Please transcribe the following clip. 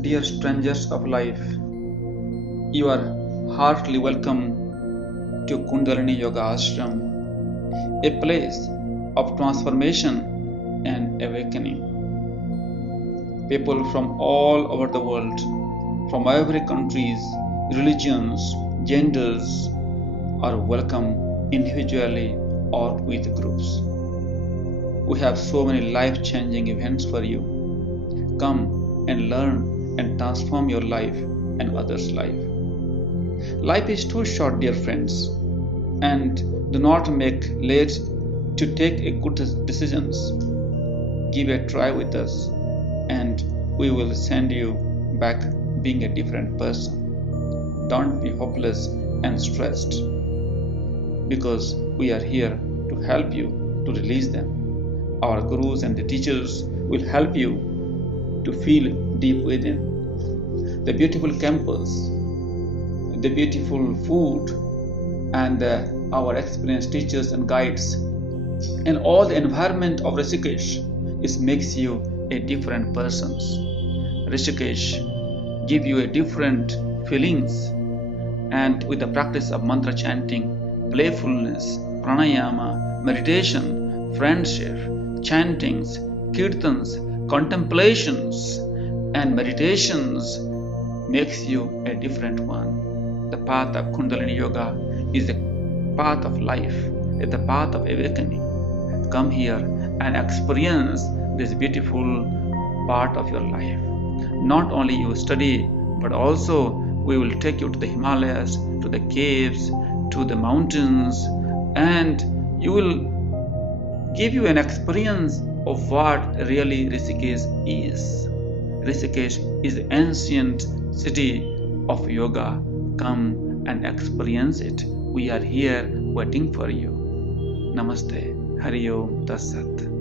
Dear strangers of life, you are heartily welcome to Kundalini Yoga Ashram, a place of transformation and awakening. People from all over the world, from every countries, religions, genders, are welcome individually or with groups. We have so many life-changing events for you. Come and learn and transform your life and others' life. Life is too short, dear friends, and do not make late to take a good decisions. Give a try with us, and we will send you back being a different person. Don't be hopeless and stressed, because we are here to help you to release them. Our gurus and the teachers will help you to feel deep within. The beautiful campus, the beautiful food, and our experienced teachers and guides, and all the environment of Rishikesh makes you a different person. Rishikesh give you a different feelings, and with the practice of mantra chanting, playfulness, pranayama, meditation, friendship, chantings, kirtans, contemplations, and meditations makes you a different one. The path of Kundalini Yoga is the path of life, is the path of awakening. Come here and experience this beautiful part of your life. Not only you study, but also we will take you to the Himalayas, to the caves, to the mountains, and you will give you an experience of what really Rishikesh is. Rishikesh is the ancient city of yoga. Come and experience it. We are here waiting for you. Namaste. Hari Om Tat Sat.